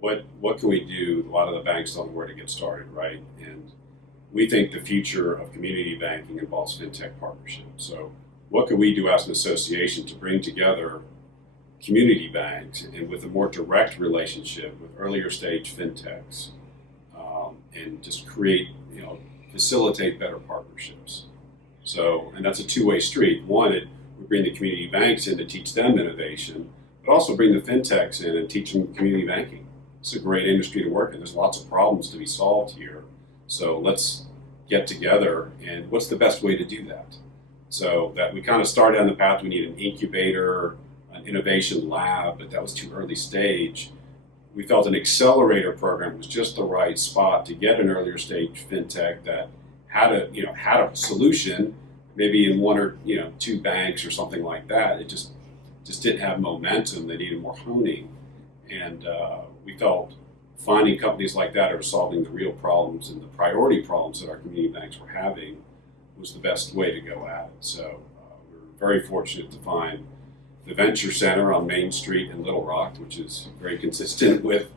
what can we do? A lot of the banks don't know where to get started, right? And we think the future of community banking involves fintech partnerships. So what can we do as an association to bring together community banks and with a more direct relationship with earlier stage fintechs, and just create, facilitate better partnerships. So, and that's a two-way street. One, we bring the community banks in to teach them innovation, but also bring the fintechs in and teach them community banking. It's a great industry to work in. There's lots of problems to be solved here. So let's get together, and what's the best way to do that? So that we kind of started on the path, we need an incubator, an innovation lab, but that was too early stage. We felt an accelerator program was just the right spot to get an earlier stage fintech that had a solution, maybe in one or two banks or something like that. It just didn't have momentum. They needed more honing, and we felt finding companies like that are solving the real problems and the priority problems that our community banks were having was the best way to go at it. So we were very fortunate to find the Venture Center on Main Street in Little Rock, which is very consistent with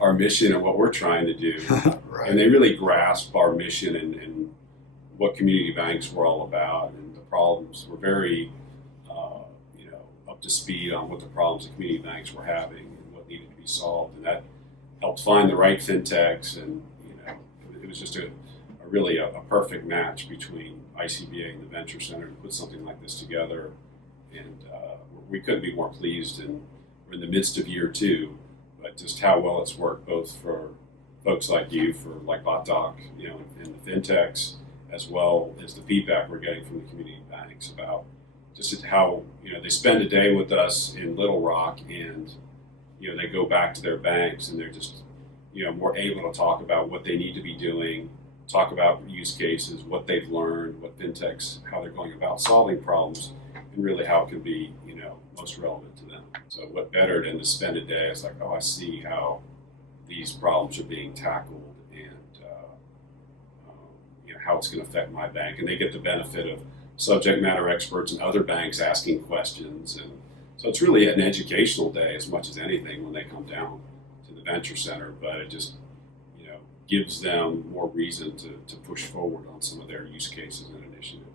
our mission and what we're trying to do. Right. And they really grasp our mission and what community banks were all about, and the problems were very up to speed on what the problems the community banks were having and what needed to be solved. And that helped find the right fintechs, and it was just a really a perfect match between ICBA and the Venture Center to put something like this together. And we couldn't be more pleased, and we're in the midst of year two, but just how well it's worked both for folks like you, for like BotDoc, and the fintechs, as well as the feedback we're getting from the community banks about just how they spend a day with us in Little Rock, and they go back to their banks and they're just more able to talk about what they need to be doing, talk about use cases, what they've learned, what fintechs, how they're going about solving problems, and really how it can be most relevant to them. So what better than to spend a day? It's like, oh, I see how these problems are being tackled, and how it's going to affect my bank, and they get the benefit of subject matter experts and other banks asking questions. And so it's really an educational day as much as anything when they come down to the Venture Center, but it just gives them more reason to push forward on some of their use cases and initiatives.